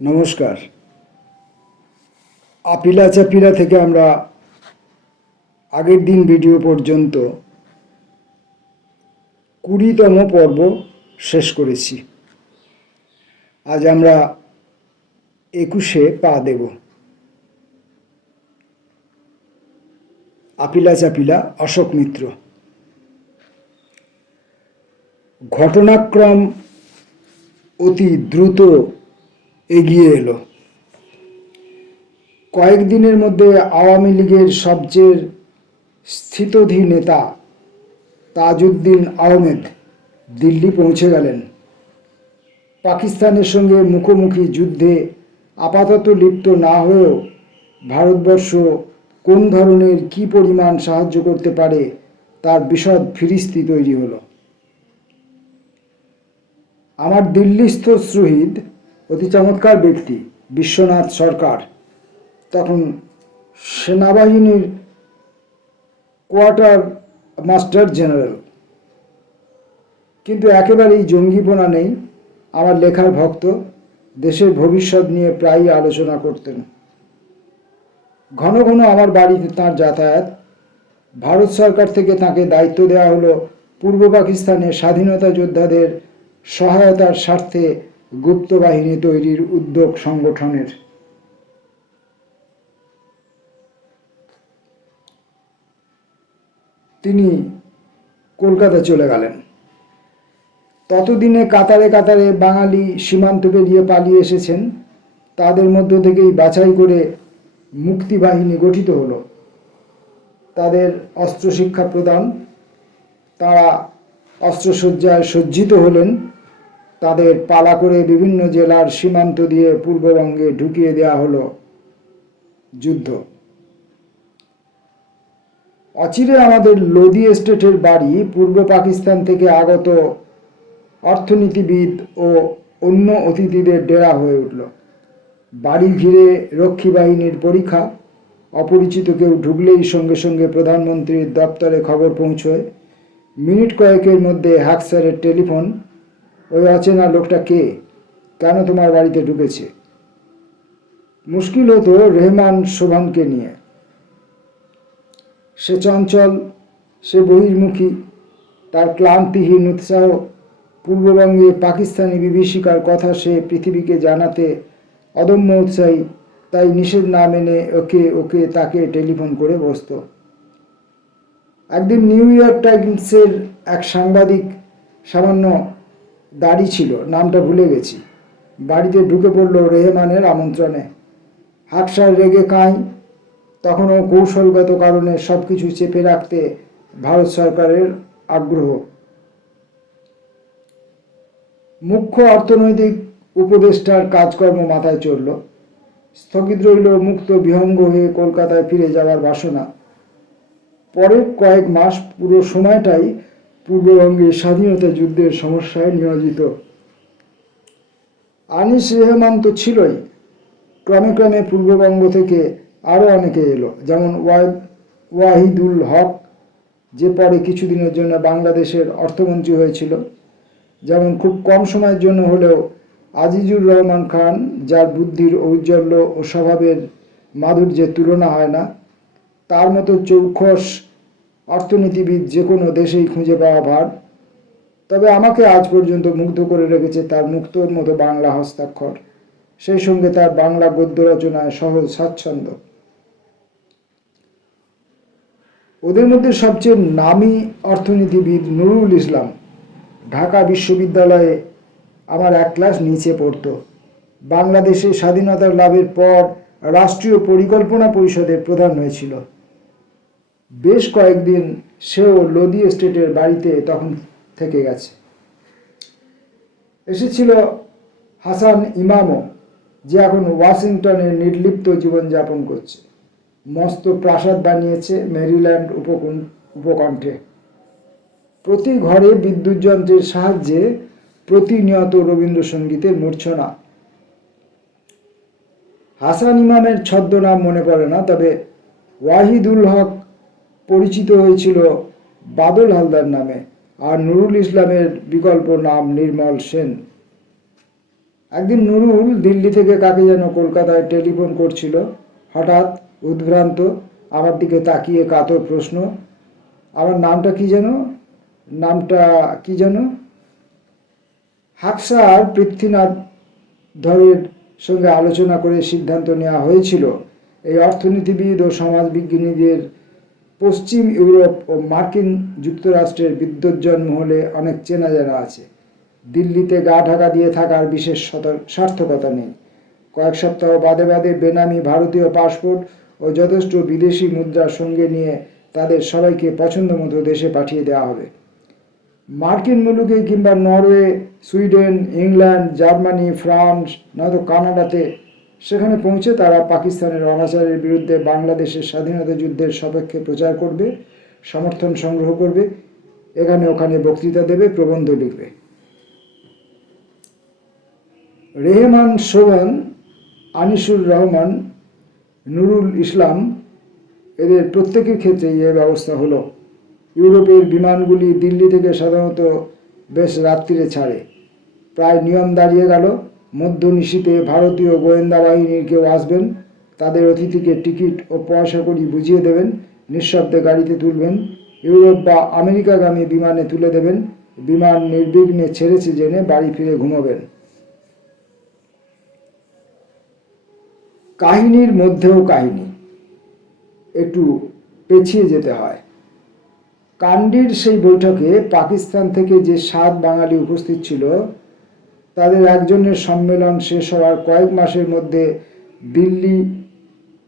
নমস্কার। আপিলা চাপিলা থেকে আমরা আগের দিন ভিডিও পর্যন্ত 20তম পর্ব শেষ করেছি। আজ আমরা 21-এ পা দেব। আপিলা চাপিলা অশোক মিত্র। ঘটনাক্রম অতি দ্রুত এগিয়ে এলো। কয়েকদিনের মধ্যে আওয়ামী লীগের সবচেয়ে স্থিতধী নেতা তাজউদ্দিন আহমেদ দিল্লি পৌঁছে গেলেন। পাকিস্তানের সঙ্গে মুখোমুখি যুদ্ধে আপাতত লিপ্ত না হয়েও ভারতবর্ষ কোন ধরনের কী পরিমাণ সাহায্য করতে পারে তার বিশদ ফিরিস্তি তৈরি হলো। আমার দিল্লিস্থ সুহৃদ অতি চমৎকার ব্যক্তি বিশ্বনাথ সরকার তখন সেনাবাহিনীর কোয়ার্টার মাস্টার জেনারেল, কিন্তু একেবারেই জঙ্গিপনা নেই। আমার লেখার ভক্ত, দেশের ভবিষ্যৎ নিয়ে প্রায়ই আলোচনা করতেন। ঘন ঘন আমার বাড়িতে তাঁর যাতায়াত। ভারত সরকার থেকে তাঁকে দায়িত্ব দেওয়া হলো পূর্ব পাকিস্তানের স্বাধীনতা যোদ্ধাদের সহায়তার স্বার্থে গুপ্ত বাহিনী তৈরির উদ্যোগ সংগঠনের। তিনি কলকাতা চলে গেলেন। ততদিনে কাতারে কাতারে বাঙালি সীমান্ত পেরিয়ে পালিয়ে এসেছেন। তাদের মধ্য থেকেই বাছাই করে মুক্তি বাহিনী গঠিত হলো। তাদের অস্ত্র শিক্ষা প্রদান, তারা অস্ত্রসজ্জায় সজ্জিত হলেন। তাদের পালা করে বিভিন্ন জেলার সীমান্ত দিয়ে পূর্ববঙ্গে ঢুকিয়ে দেওয়া হলো যুদ্ধ। অচিরে আমাদের লোদি এস্টেটের বাড়ি পূর্ব পাকিস্তান থেকে আগত অর্থনীতিবিদ ও অন্য অতিথিদের ডেরা হয়ে উঠল। বাড়ি ঘিরে রক্ষী বাহিনীর পরীক্ষা। অপরিচিত কেউ ঢুকলেই সঙ্গে সঙ্গে প্রধানমন্ত্রীর দপ্তরে খবর পৌঁছয়। মিনিট কয়েকের মধ্যে হ্যাকসারের টেলিফোন, ওই অচেনা লোকটা কে, কেন তোমার বাড়িতে ঢুকেছে। মুশকিল হতো রেহমান শোভানকে নিয়ে। সে চঞ্চল, সে বহির্মুখী, তার ক্লান্তিহীন উৎসাহ। পূর্ববঙ্গে পাকিস্তানি বিভীষিকার কথা সে পৃথিবীকে জানাতে অদম্য উৎসাহী। তাই নিষেধ না মেনে ওকে তাকে টেলিফোন করে বসত। একদিন নিউ ইয়র্ক টাইমসের এক সাংবাদিক, সামান্য দাড়ি ছিল, নামটা ভুলে গেছি, বাড়িতে ঢুকে পড়ল রেহমানের আমন্ত্রণে। হাকসার রেগে কাঁই। তখনও কৌশলগত কারণে সব কিছু চেপে রাখতে ভারত সরকারের আগ্রহ। মুখ্য অর্থনৈতিক উপদেষ্টার কাজকর্ম মাথায় চড়ল। স্থগিত রইল মুক্ত বিহঙ্গ হয়ে কলকাতায় ফিরে যাওয়ার বাসনা। পরের কয়েক মাস পুরো সময়টাই পূর্ববঙ্গের স্বাধীনতা যুদ্ধের সমস্যায় নিয়োজিত। আনিস রেহমান তো ছিলই, ক্রমে ক্রমে পূর্ববঙ্গ থেকে আরও অনেকে এলো, যেমন ওয়াহিদুল হক, যে পরে কিছুদিনের জন্য বাংলাদেশের অর্থমন্ত্রী হয়েছিল, যেমন খুব কম সময়ের জন্য হলেও আজিজুর রহমান খান, যার বুদ্ধির ঔজ্জ্বল্য ও স্বভাবের মাধুর্যের তুলনা হয় না। তার মতো চৌখস অর্থনীতিবিদ যে কোনো দেশেই খুঁজে পাওয়া ভার। তবে আমাকে আজ পর্যন্ত মুগ্ধ করে রেখেছে তার মুক্তোর মতো বাংলা হস্তাক্ষর, সেই সঙ্গে তার বাংলা গদ্য রচনায় সহজ স্বাচ্ছন্দ্য। ওদের মধ্যে সবচেয়ে নামী অর্থনীতিবিদ নুরুল ইসলাম। ঢাকা বিশ্ববিদ্যালয়ে আমার এক ক্লাস নিচে পড়ত। বাংলাদেশের স্বাধীনতার লাভের পর রাষ্ট্রীয় পরিকল্পনা পরিষদের প্রধান হয়েছিল। বেশ কয়েকদিন সেও লোদি এস্টেটের বাড়িতে তখন থেকে গেছে। এসেছিল হাসান ইমামও, যে এখন ওয়াশিংটনে নির্লিপ্ত জীবনযাপন করছে। মস্ত প্রাসাদ বানিয়েছে মেরিল্যান্ড উপকণ্ঠে। প্রতি ঘরে বিদ্যুৎ যন্ত্রের সাহায্যে প্রতিনিয়ত রবীন্দ্রসঙ্গীতের মূর্ছনা। হাসান ইমামের ছদ্মনাম মনে পড়ে না, তবে ওয়াহিদুল হক পরিচিত হয়েছিল বাদল হালদার নামে, আর নুরুল ইসলামের বিকল্প নাম নির্মল সেন। একদিন নুরুল দিল্লি থেকে কাকে যেন কলকাতায় টেলিফোন করছিল। হঠাৎ উদ্ভ্রান্ত, আমার দিকে তাকিয়ে কাতর প্রশ্ন, আমার নামটা কি যেন? নামটা কি যেন? হাকসার পৃথ্বীনাথ ধরের সঙ্গে আলোচনা করে সিদ্ধান্ত নেওয়া হয়েছিল এই অর্থনীতিবিদ ও সমাজবিজ্ঞানীদের পশ্চিম ইউরোপ ও মার্কিন যুক্তরাষ্ট্রের বিদ্বজ্জন মহলে অনেক চেনা জানা আছে। দিল্লিতে গা ঢাকা দিয়ে থাকার বিশেষ সার্থকতা নেই। কয়েক সপ্তাহ বাদে বাদে বেনামি ভারতীয় পাসপোর্ট ও যথেষ্ট বিদেশি মুদ্রা সঙ্গে নিয়ে তাদের সবাইকে পছন্দ মতো দেশে পাঠিয়ে দেওয়া হবে। মার্কিন মুলুকে কিংবা Norway, Sweden, England, Germany, France নয়তো কানাডাতে সেখানে পৌঁছে তারা পাকিস্তানের অনাচারের বিরুদ্ধে বাংলাদেশের স্বাধীনতা যুদ্ধের সপক্ষে প্রচার করবে, সমর্থন সংগ্রহ করবে, এখানে ওখানে বক্তৃতা দেবে, প্রবন্ধ লিখবে। রেহমান সোবহান, আনিসুর রহমান, নুরুল ইসলাম এদের প্রত্যেকের ক্ষেত্রেই এ ব্যবস্থা হলো। ইউরোপের বিমানগুলি দিল্লি থেকে সাধারণত বেশ রাত্রিরে ছাড়ে। প্রায় নিয়ম দাঁড়িয়ে গেল, মধ্যনিশীতে ভারতীয় গোয়েন্দা বাহিনীর কেউ আসবেন, তাদের অতিথিকে টিকিট ও পয়সা করি বুঝিয়ে দেবেন, নিঃশব্দে গাড়িতে তুলবেন, ইউরোপ বা আমেরিকাগামী বিমানে তুলে দেবেন, বিমান নির্বিঘ্নে ছেড়েছে জেনে বাড়ি ফিরে ঘুমাবেন। কাহিনীর মধ্যেও কাহিনী, একটু পেছিয়ে যেতে হয়। কান্ডির সেই বৈঠকে পাকিস্তান থেকে যে 7 বাঙালি উপস্থিত ছিল, তাদের একজনের সম্মেলন শেষ হওয়ার কয়েক মাসের মধ্যে দিল্লি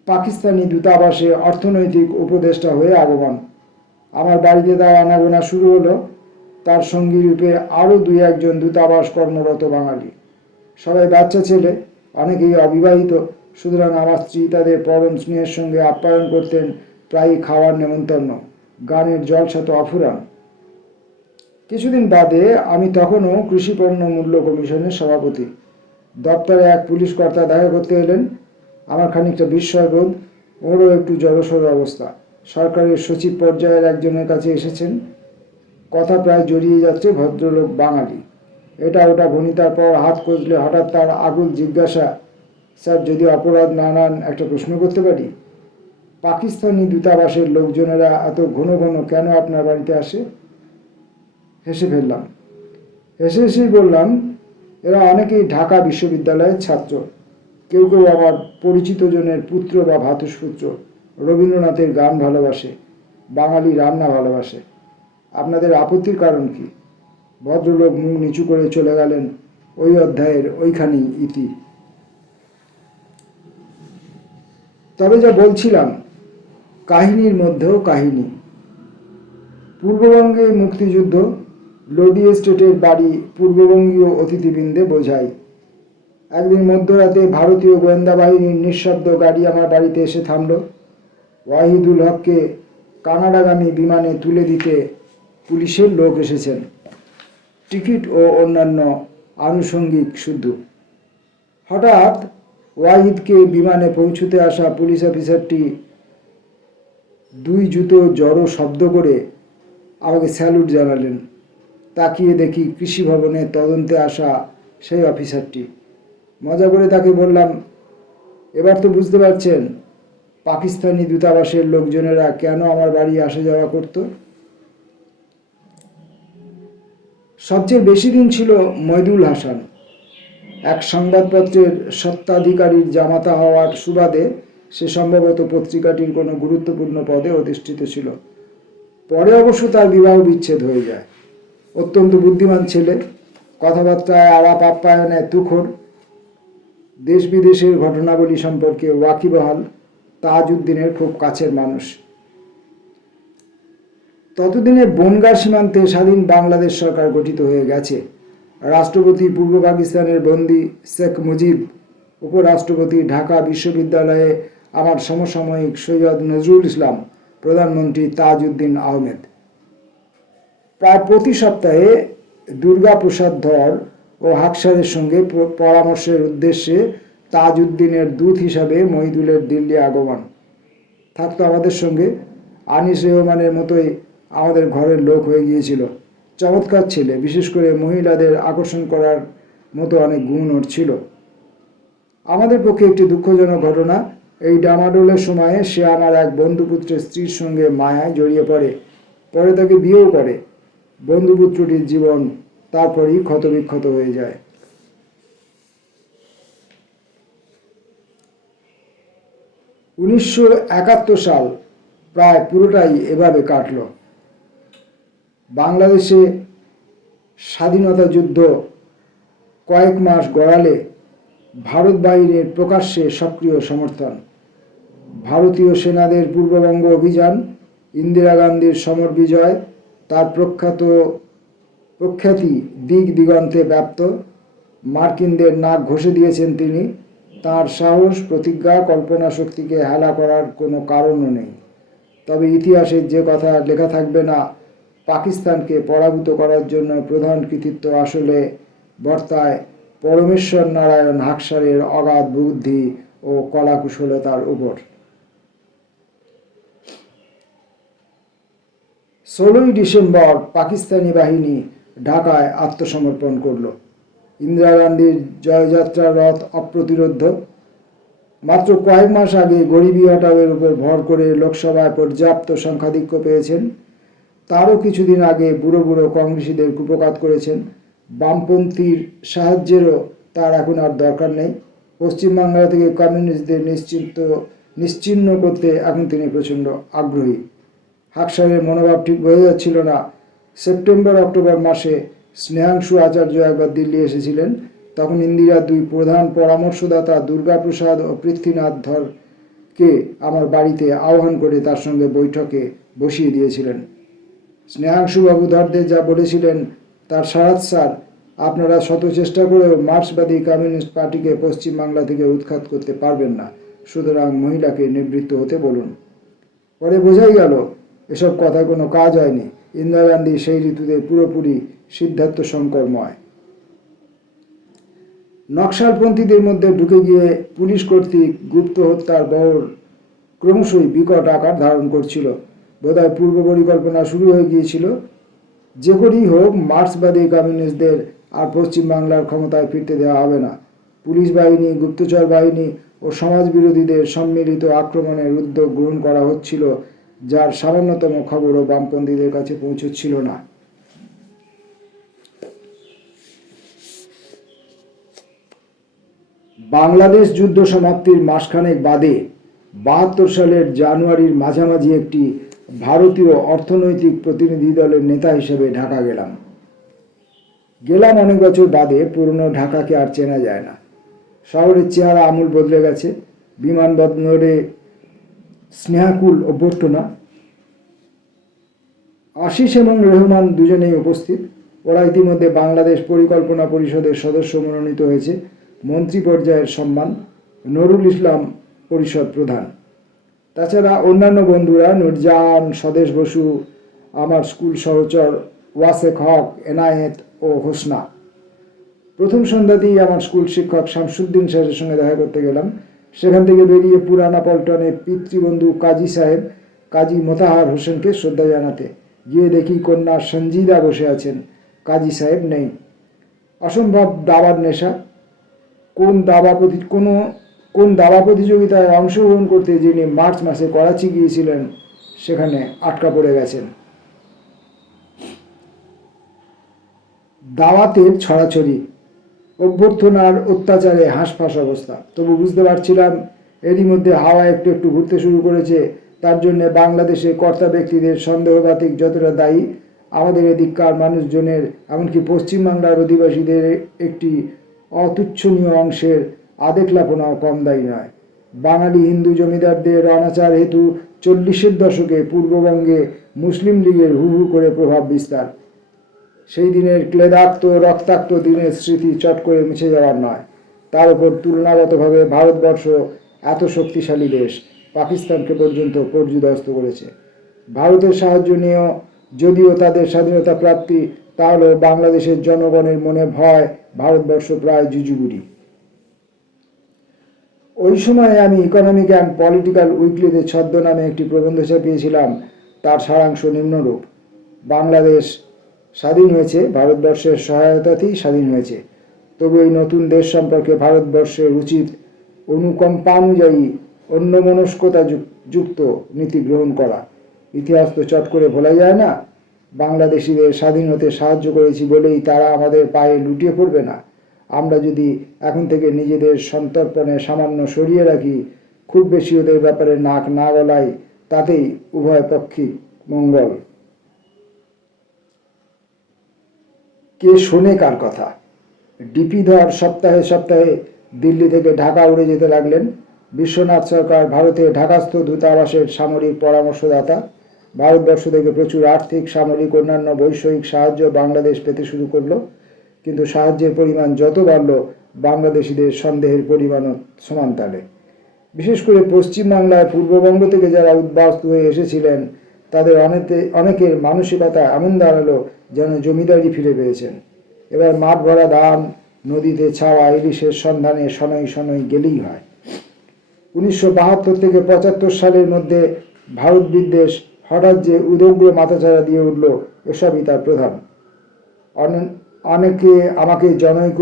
পাকিস্তানি দূতাবাসে অর্থনৈতিক উপদেষ্টা হয়ে আগমন। আমার বাড়িতে তার আনাগোনা শুরু হলো। তার সঙ্গী রূপে আরও 2-1 দূতাবাস কর্মরত বাঙালি, সবাই বাচ্চা ছেলে, অনেকেই অবিবাহিত। সুতরাং আমার স্ত্রী তাদের পরম স্নেহের সঙ্গে আপ্যায়ন করতেন, প্রায়ই খাওয়ার নেমন্তন্ন, গানের জলসা তো অফুরান। কিছুদিন বাদে আমি তখনও কৃষিপণ্য মূল্য কমিশনের সভাপতি। দপ্তরে এক পুলিশ কর্তা দেখা করতে এলেন। আমার খানিকটা বিস্ময়বোধ, ওরও একটু জড়সড় অবস্থা। সরকারের সচিব পর্যায়ের একজনের কাছে এসেছেন, কথা প্রায় জড়িয়ে যাচ্ছে। ভদ্রলোক বাঙালি, এটা ওটা ভনিতার পর হাত কষলে হঠাৎ তার আকুল জিজ্ঞাসা, স্যার যদি অপরাধ না নেন একটা প্রশ্ন করতে পারি? পাকিস্তানি দূতাবাসের লোকজনেরা এত ঘন ঘন কেন আপনার বাড়িতে আসে? হেসে ফেললাম। হেসেই বললাম, এরা অনেকেই ঢাকা বিশ্ববিদ্যালয়ের ছাত্র, কেউ কেউ আমার পরিচিত জনের পুত্র বা ভ্রাতুষ্পুত্র। রবীন্দ্রনাথের গান ভালোবাসে, বাঙালি রান্না ভালোবাসে। আপনাদের আপত্তির কারণ কি? ভদ্রলোক মুখ নিচু করে চলে গেলেন। ওই অধ্যায়ের ওইখানেই ইতি। তবে যা বলছিলাম, কাহিনীর মধ্যেও কাহিনী। পূর্ববঙ্গে মুক্তিযুদ্ধ, লোডি এস্টেটের বাড়ি পূর্ববঙ্গীয় অতিথিবৃন্দে বোঝাই। একদিন মধ্যরাতে ভারতীয় গোয়েন্দা বাহিনীর নিঃশব্দ গাড়ি আমার বাড়িতে এসে থামল। ওয়াহিদুল হককে কানাডাগামী বিমানে তুলে দিতে পুলিশের লোক এসেছেন, টিকিট ও অন্যান্য আনুষঙ্গিক শুদ্ধ। হঠাৎ ওয়াহিদকে বিমানে পৌঁছতে আসা পুলিশ অফিসারটি 2 জুতো জড়ো শব্দ করে আমাকে স্যালুট জানালেন। তাকিয়ে দেখি কৃষি ভবনে তদন্তে আসা সেই অফিসারটি। মজা করে তাকে বললাম, এবার তো বুঝতে পারছেন পাকিস্তানি দূতাবাসের লোকজনেরা কেন আমার বাড়ি আসা যাওয়া করত। সবচেয়ে বেশি দিন ছিল মইদুল হাসান। এক সংবাদপত্রের স্বত্বাধিকারীর জামাতা হওয়ার সুবাদে সে সম্ভবত পত্রিকাটির কোনো গুরুত্বপূর্ণ পদে অধিষ্ঠিত ছিল। পরে অবশ্য তার বিবাহ বিচ্ছেদ হয়ে যায়। অত্যন্ত বুদ্ধিমান ছেলে, কথাবার্তায় আলাপ আপ্যায়নে তুখোড়, দেশ বিদেশের ঘটনাবলী সম্পর্কে ওয়াকিবহাল, তাজউদ্দিনের খুব কাছের মানুষ। ততদিনে বনগাঁ সীমান্তে স্বাধীন বাংলাদেশ সরকার গঠিত হয়ে গেছে। রাষ্ট্রপতি পূর্ব পাকিস্তানের বন্দী শেখ মুজিব, উপরাষ্ট্রপতি ঢাকা বিশ্ববিদ্যালয়ে আমার সমসাময়িক সৈয়দ নজরুল ইসলাম, প্রধানমন্ত্রী তাজউদ্দিন আহমেদ। প্রায় প্রতি সপ্তাহে দুর্গাপ্রসাদ ধর ও হাকসারের সঙ্গে পরামর্শের উদ্দেশ্যে তাজউদ্দিনের দূত হিসাবে মহিদুলের দিল্লি আগমন। থাকতো আমাদের সঙ্গে। আনিস রহমানের মতোই আমাদের ঘরের লোক হয়ে গিয়েছিল। চমৎকার ছেলে, বিশেষ করে মহিলাদের আকর্ষণ করার মতো অনেক গুণ ওর ছিল। আমাদের পক্ষে একটি দুঃখজনক ঘটনা, এই ডামাডোলের সময়ে সে আমার এক বন্ধুপুত্রের স্ত্রীর সঙ্গে মায়ায় জড়িয়ে পড়ে, পরে তাকে বিয়েও করে। বন্ধুপুত্রটির জীবন তারপরই ক্ষতবিক্ষত হয়ে যায়। 1971 সাল প্রায় পুরোটাই এভাবে কাটল। বাংলাদেশে স্বাধীনতা যুদ্ধ কয়েক মাস গড়ালে ভারত বাহিনীর প্রকাশ্যে সক্রিয় সমর্থন, ভারতীয় সেনাদের পূর্ববঙ্গ অভিযান, ইন্দিরা গান্ধীর সমর বিজয়, তার প্রখ্যাতি দিক দিগন্তে ব্যাপ্ত। মার্কিনদের নাক ঘষে দিয়েছেন তিনি। তার সাহস, প্রতিজ্ঞা, কল্পনা শক্তিকে হেলা করার কোনো কারণও নেই। তবে ইতিহাসের যে কথা লেখা থাকবে না, পাকিস্তানকে পরাভূত করার জন্য প্রধান কৃতিত্ব আসলে বর্তায় পরমেশ্বর নারায়ণ হাকসারের অগাধ বুদ্ধি ও কলাকুশলতার উপর। 16ই ডিসেম্বর পাকিস্তানি বাহিনী ঢাকায় আত্মসমর্পণ করল। ইন্দিরা গান্ধীর জয়যাত্রার রথ অপ্রতিরোধ্য। মাত্র কয়েক মাস আগে গরিবি হটাওয়ের উপর ভর করে লোকসভায় পর্যাপ্ত সংখ্যাধিক্য পেয়েছেন। তারও কিছুদিন আগে বুড়ো বুড়ো কংগ্রেসীদের কুপকাত করেছেন। বামপন্থীর সাহায্যেরও তার এখন আর দরকার নেই। পশ্চিমবাংলা থেকে কমিউনিস্টদের নিশ্চিহ্ন করতে এখন তিনি প্রচণ্ড আগ্রহী। হাকসারের মনোভাব ঠিক বোঝা যাচ্ছিল না। সেপ্টেম্বর অক্টোবর মাসে স্নেহাংশু আচার্য একবার দিল্লি এসেছিলেন। তখন ইন্দিরার দুই প্রধান পরামর্শদাতা দুর্গাপ্রসাদ ও পৃথ্বীনাথ ধরকে আমার বাড়িতে আহ্বান করে তার সঙ্গে বৈঠকে বসিয়ে দিয়েছিলেন। স্নেহাংশুবাবু ধরদের যা বলেছিলেন তার সারাৎসার, আপনারা শত চেষ্টা করেও মার্ক্সবাদী কমিউনিস্ট পার্টিকে পশ্চিমবাংলা থেকে উৎখাত করতে পারবেন না, সুতরাং মহিলাকে নিবৃত্ত হতে বলুন। পরে বোঝাই গেল এসব কথা কোনো কাজ হয়নি। ইন্দিরা গান্ধী সেই ঋতুতে পুরোপুরি সিদ্ধার্থ শঙ্করময়। নকশালপন্থীদের মধ্যে ঢুকে গিয়ে পুলিশ কর্তৃক গুপ্ত হত্যার বহর ক্রমশই বিকট আকার ধারণ করছিল। বোধহয় পূর্ব পরিকল্পনা শুরু হয়ে গিয়েছিল। যে করেই হোক মার্ক্সবাদী কমিউনিস্টদের আর পশ্চিমবাংলার ক্ষমতায় ফিরতে দেওয়া হবে না। পুলিশ বাহিনী, গুপ্তচর বাহিনী ও সমাজ বিরোধীদের সম্মিলিত আক্রমণের উদ্যোগ গ্রহণ করা হচ্ছিল, যার সামান্যতম খবরও বামপন্থীদের কাছে পৌঁছচ্ছিল না। বাংলাদেশ যুদ্ধ সমাপ্তির মাসখানেক বাদে 72 সালের জানুয়ারির মাঝামাঝি একটি ভারতীয় অর্থনৈতিক প্রতিনিধি দলের নেতা হিসেবে ঢাকা গেলাম। অনেক বছর বাদে। পুরনো ঢাকাকে আর চেনা যায় না। শহরের চেহারা আমূল বদলে গেছে। বিমানবন্দরে স্নেহাকুল অভ্যর্থনা। আশিস এবং রহমান দুজনেই উপস্থিত। ওরা ইতিমধ্যে বাংলাদেশ পরিকল্পনা পরিষদের সদস্য মনোনীত হয়েছে। মন্ত্রী পর্যায়ের সম্মান। নুরুল ইসলাম পরিষদ প্রধান। তাছাড়া অন্যান্য বন্ধুরা নুরজাহান, স্বদেশ বসু, আমার স্কুল সহচর ওয়াসেক হক, এনায়েত ও হোসনা। প্রথম সন্ধ্যাতেই আমার স্কুল শিক্ষক শামসুদ্দিন সাহেবের সঙ্গে দেখা করতে গেলাম। সেখান থেকে বেরিয়ে পুরানা পল্টনে পিতৃবন্ধু কাজী সাহেব কাজী মোতাহার হোসেনকে শ্রদ্ধা জানাতে গিয়ে দেখি কন্যা সঞ্জিদা বসে আছেন, কাজী সাহেব নেই। অসম্ভব দাবার নেশা। কোন দাবা প্রতিযোগিতায় অংশগ্রহণ করতে যিনি মার্চ মাসে করাচি গিয়েছিলেন সেখানে আটকা পড়ে গেছেন। দাওয়াতের ছড়াছড়ি, অভ্যর্থনার অত্যাচারে হাঁসফাঁস অবস্থা। তবু বুঝতে পারছিলাম এরই মধ্যে হাওয়া একটু একটু ঘুরতে শুরু করেছে। তার জন্য বাংলাদেশে কর্তা ব্যক্তিদের সন্দেহঘাতিক যতটা দায়ী, আমাদের এদিককার মানুষজনের, এমনকি পশ্চিমবাংলার অধিবাসীদের একটি অতুচ্ছনীয় অংশের আদেকলাপনাও কম দায়ী নয়। বাঙালি হিন্দু জমিদারদের অনাচার হেতু 40-এর দশকে পূর্ববঙ্গে মুসলিম লীগের হু হু করে প্রভাব বিস্তার। সেই দিনের ক্লেদাক্ত রক্তাক্ত দিনের স্মৃতি চট করে মুছে যাওয়ার নয়। তার উপর তুলনাগতভাবে ভারতবর্ষ এত শক্তিশালী দেশ, পাকিস্তানকে পর্যন্ত পর্যুদস্ত করেছে। ভারতের সাহায্য নিয়েও যদিও তাদের স্বাধীনতা প্রাপ্তি, তাহলে বাংলাদেশের জনগণের মনে ভয়, ভারতবর্ষ প্রায় জুজুগুড়ি। ওই সময় আমি ইকোনমিক অ্যান্ড পলিটিক্যাল উইকলিতে ছদ্মনামে একটি প্রবন্ধ ছাপিয়েছিলাম। তার সারাংশ নিম্নরূপ: বাংলাদেশ স্বাধীন হয়েছে ভারতবর্ষের সহায়তাতেই স্বাধীন হয়েছে। তবে এই নতুন দেশ সম্পর্কে ভারতবর্ষের উচিত অনুকম্পানুযায়ী অন্যমনস্কতা যুক্ত নীতি গ্রহণ করা। ইতিহাস তো চট করে ভোলা যায় না। বাংলাদেশিদের স্বাধীন হতে সাহায্য করেছি বলেই তারা আমাদের পায়ে লুটিয়ে পড়বে না। আমরা যদি এখন থেকে নিজেদের সন্তর্পণে সামান্য সরিয়ে রাখি, খুব বেশি ওদের ব্যাপারে নাক না গলাই, তাতেই উভয় পক্ষই মঙ্গল। কে শোনে কার কথা? ডিপি ধর সপ্তাহে সপ্তাহে দিল্লি থেকে ঢাকা উড়ে যেতে লাগলেন। বিশ্বনাথ সরকার ভারতে ঢাকাস্থ দূতাবাসের সামরিক পরামর্শদাতা। ভারতবর্ষ থেকে প্রচুর আর্থিক, সামরিক, অন্যান্য বৈষয়িক সাহায্য বাংলাদেশ পেতে শুরু করলো। কিন্তু সাহায্যের পরিমাণ যত বাড়ল, বাংলাদেশিদের সন্দেহের পরিমাণও সমান তালে। বিশেষ করে পশ্চিমবাংলায় পূর্ববঙ্গ থেকে যারা উদ্বাস্তু হয়ে এসেছিলেন, তাদের অনেকের মানসিকতা এমন দাঁড়ালো যেন জমিদারি ফিরে পেয়েছেন। এবার মাঠ ভরা ধান, নদীতে ছাওয়া ইলিশের সন্ধানে শনৈ শনৈ গেলেই হয়। 1972 থেকে 75 সালের মধ্যে ভারত বিদ্বেষ হঠাৎ যে উদগ্র মাথাচাড়া দিয়ে উঠল, এসবই তার প্রধান। অনেকে আমাকে জনৈক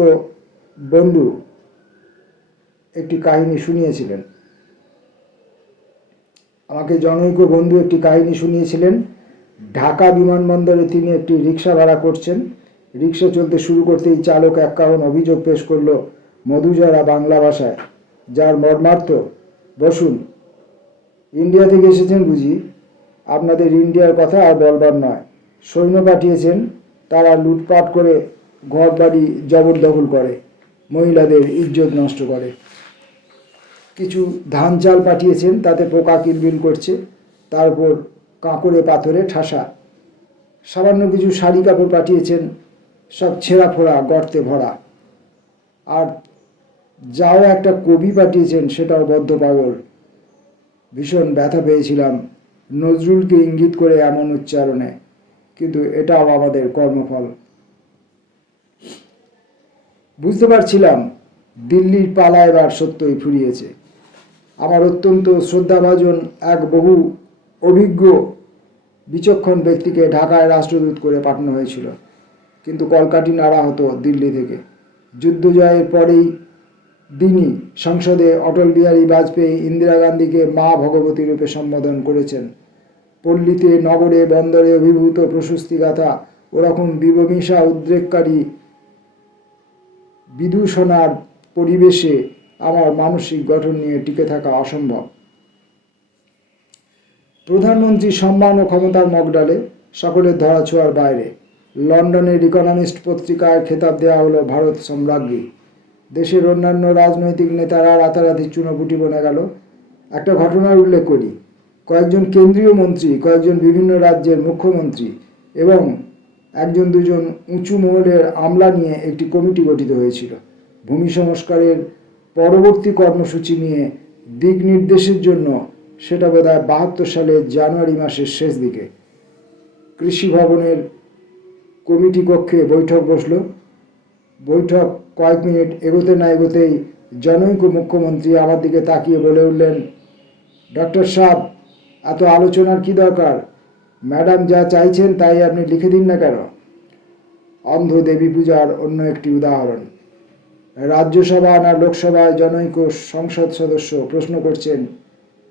বন্ধু একটি কাহিনী শুনিয়েছিলেন। ঢাকা বিমানবন্দরে তিনি একটি রিক্সা ভাড়া করছেন। রিক্সা চলতে শুরু করতেই চালক এক কারণ অভিযোগ পেশ করলো মধুজরা বাংলা ভাষায়, যার মর্মার্থ, বসুন, ইন্ডিয়া থেকে এসেছেন বুঝি? আপনাদের ইন্ডিয়ার কথা আর বলবার নয়। সৈন্য পাঠিয়েছেন, তারা লুটপাট করে ঘর বাড়ি জবরদখল করে, মহিলাদের ইজ্জত নষ্ট করে। কিছু ধান চাল পাঠিয়েছেন, তাতে পোকা কিলবিল করছে, তারপর কাঁকড়ে পাথরে ঠাসা। সামান্য কিছু শাড়ি কাপড় পাঠিয়েছেন, সব ছেঁড়া ফোড়া, গর্তে ভরা। আর যাও একটা কবি পাঠিয়েছেন, সেটাও বদ্ধ পাগল। ভীষণ ব্যথা পেয়েছিলাম নজরুলকে ইঙ্গিত করে এমন উচ্চারণে, কিন্তু এটাও আমাদের কর্মফল। বুঝতে পারছিলাম দিল্লির পালা এবার সত্যই ফুরিয়েছে। আমার অত্যন্ত শ্রদ্ধাভাজন এক বহু অভিজ্ঞ বিচক্ষণ ব্যক্তিকে ঢাকায় রাষ্ট্রদূত করে পাঠানো হয়েছিল, কিন্তু কলকাঠি নাড়া হতো দিল্লি থেকে। যুদ্ধ জয়ের পরেই দিনই সংসদে অটল বিহারী বাজপেয়ী ইন্দিরা গান্ধীকে মা ভগবতী রূপে সম্বোধন করেছেন। পল্লীতে, নগরে, বন্দরে অভিভূত প্রশস্তিগাথা ওরকম বিবমিষা উদ্রেককারী বিদূষণার পরিবেশে আমার মানসিক গঠন নিয়ে টিকে থাকা অসম্ভব। প্রধানমন্ত্রী সম্মান ও ক্ষমতার মগডালে সকলের ধরাছোঁয়ার বাইরে। লন্ডনের ইকোনমিস্ট পত্রিকায় খেতাব দেওয়া হলো ভারত সম্রাজ্ঞী। দেশের অন্যান্য রাজনৈতিক নেতারা রাতারাতি চুনোপুটি বনে গেল। একটা ঘটনার উল্লেখ করি। কয়েকজন কেন্দ্রীয় মন্ত্রী, কয়েকজন বিভিন্ন রাজ্যের মুখ্যমন্ত্রী এবং একজন দুজন উঁচু মহলের আমলা নিয়ে একটি কমিটি গঠিত হয়েছিল ভূমি সংস্কারের পরবর্তী কর্মসূচি নিয়ে দিক নির্দেশের জন্য। সেটা বোধহয় 72 সালের জানুয়ারি মাসের শেষ দিকে। কৃষি ভবনের কমিটি কক্ষে বৈঠক বসল। বৈঠক কয়েক মিনিট এগোতে না এগোতেই জনৈক মুখ্যমন্ত্রী আমার দিকে তাকিয়ে বলে উঠলেন, ডক্টর সাহেব, এত আলোচনার কি দরকার? ম্যাডাম যা চাইছেন তাই আপনি লিখে দিন না কেন? অন্ধ দেবী পূজার অন্য একটি উদাহরণ। রাজ্যসভা না লোকসভায় জনৈক সংসদ সদস্য প্রশ্ন করছেন,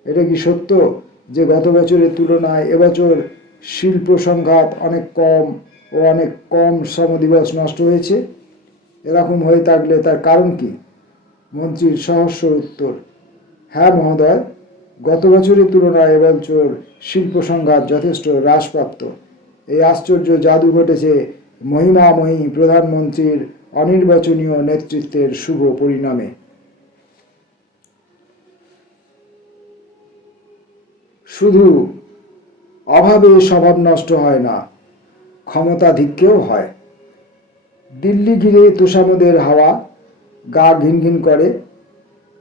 এটা কি সত্য যে গত বছরের তুলনায় এবছর শিল্প সংঘাত অনেক কম ও অনেক কম শ্রম দিবস নষ্ট হয়েছে? এরকম হয়ে থাকলে তার কারণ কি? মন্ত্রীর সহস্র উত্তর, হ্যাঁ মহোদয়, গত বছরের তুলনায় এবছর শিল্প সংঘাত যথেষ্ট হ্রাসপ্রাপ্ত। এই আশ্চর্য জাদু ঘটেছে মহিমাময়ী প্রধানমন্ত্রীর অনির্বাচনীয় নেতৃত্বের শুভ পরিণামে। শুধু অভাবে স্বভাব নষ্ট হয় না, ক্ষমতাধিক্যেও হয়। দিল্লি ঘিরে তোষামোদের হাওয়া, গা ঘিনঘিন করে।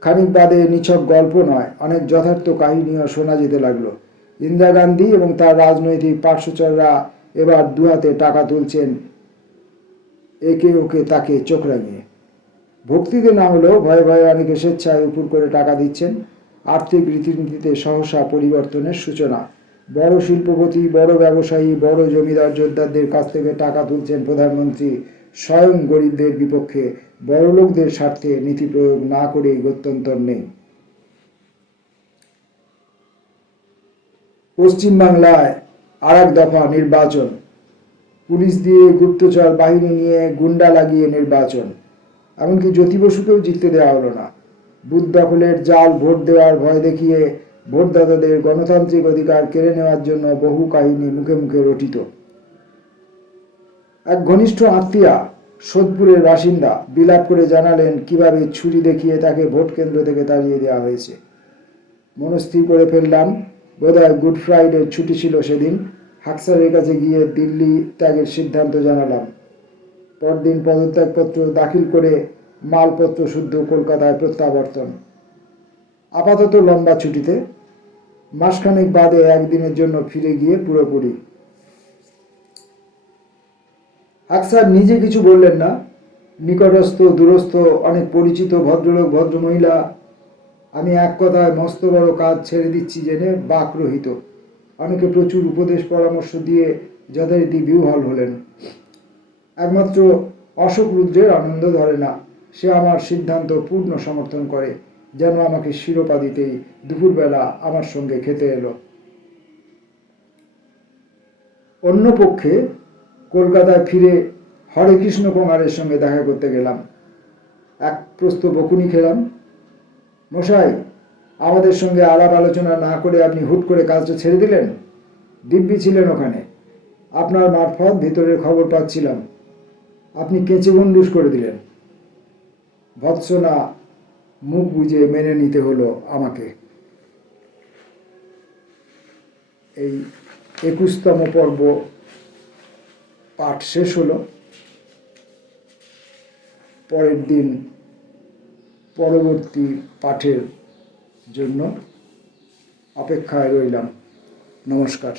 খানিক বাদে নিছক গল্প নয়, অনেক যথার্থ কাহিনীও শোনা যেতে লাগলো। ইন্দিরা গান্ধী এবং তার রাজনৈতিক পার্শ্বচররা এবার দুহাতে টাকা তুলছেন, একে ওকে তাকে চোখ রাঙিয়ে। ভক্তিতে না হলেও ভয়ে ভয়ে অনেকে স্বেচ্ছায় উপুর করে টাকা দিচ্ছেন। আর্থিক রীতিনীতিতে সহসা পরিবর্তনের সূচনা। বড় শিল্পপতি, বড় ব্যবসায়ী, বড় জমিদার যোদ্ধাদের কাছ থেকে টাকা তুলছেন প্রধানমন্ত্রী, স্বয়ং গরিবদের বিপক্ষে বড়লোকদের স্বার্থে নীতি প্রয়োগ না করেই গত্যন্তর নেই। পশ্চিমবাংলায় আর এক দফা নির্বাচন, পুলিশ দিয়ে গুপ্তচর বাহিনী নিয়ে গুন্ডা লাগিয়ে নির্বাচন, এমনকি জ্যোতি বসুকেও জিততে দেওয়া হলো না। বুথ দখলের জাল ভোট দেওয়ার ভয় দেখিয়ে ভোটদাতাদের গণতান্ত্রিক অধিকার কেড়ে নেওয়ার জন্য বহু কাহিনী মুখে মুখে রটিত। এক ঘনিষ্ঠ আত্মীয়া, সোদপুরের বাসিন্দা, বিলাপ করে জানালেন কিভাবে ছুরি দেখিয়ে তাকে ভোট কেন্দ্র থেকে তাড়িয়ে দেওয়া হয়েছে। মনস্থির করে ফেললাম, বোধহয় গুড ফ্রাইডে ছুটি ছিল সেদিন। হাকসারের কাছে গিয়ে দিল্লি ত্যাগের সিদ্ধান্ত জানালাম। পরদিন পদত্যাগপত্র দাখিল করে মালপত্র শুদ্ধ কলকাতায় প্রত্যাবর্তন। আপাতত লম্বা ছুটিতে, মাসখানেক বাদে একদিনের জন্য ফিরে গিয়ে পুরোপুরি। হাকসার নিজে কিছু বললেন না। নিকটস্থ দূরস্থ অনেক পরিচিত ভদ্রলোক ভদ্রমহিলা আমি এক কথায় মস্ত বড় কাজ ছেড়ে দিচ্ছি জেনে বাকরহিত। অনেকে প্রচুর উপদেশ পরামর্শ দিয়ে যথারীতি বিহ্বল হলেন। একমাত্র অশোক রুদ্রের আনন্দ ধরে না। সে আমার সিদ্ধান্ত পূর্ণ সমর্থন করে, যেন আমাকে শিরোপা দিতেই দুপুরবেলা আমার সঙ্গে খেতে এলো। অন্য পক্ষে কলকাতায় ফিরে হরে কৃষ্ণ কুমারের সঙ্গে দেখা করতে গেলাম। এক প্রস্ত বকুনি খেলাম। মশাই, আমাদের সঙ্গে আলাপ আলোচনা না করে আপনি হুট করে কাজটা ছেড়ে দিলেন। দিব্যি ছিলেন ওখানে, আপনার মারফত ভিতরের খবর পাচ্ছিলাম। আপনি কেঁচে গন্ডুস করে দিলেন। ভৎসনা মুখ বুজে মেনে নিতে হলো আমাকে। এই 21তম পর্ব পাঠ শেষ হলো। পরের দিন পরবর্তী পাঠের জন্য অপেক্ষায় রইলাম। নমস্কার।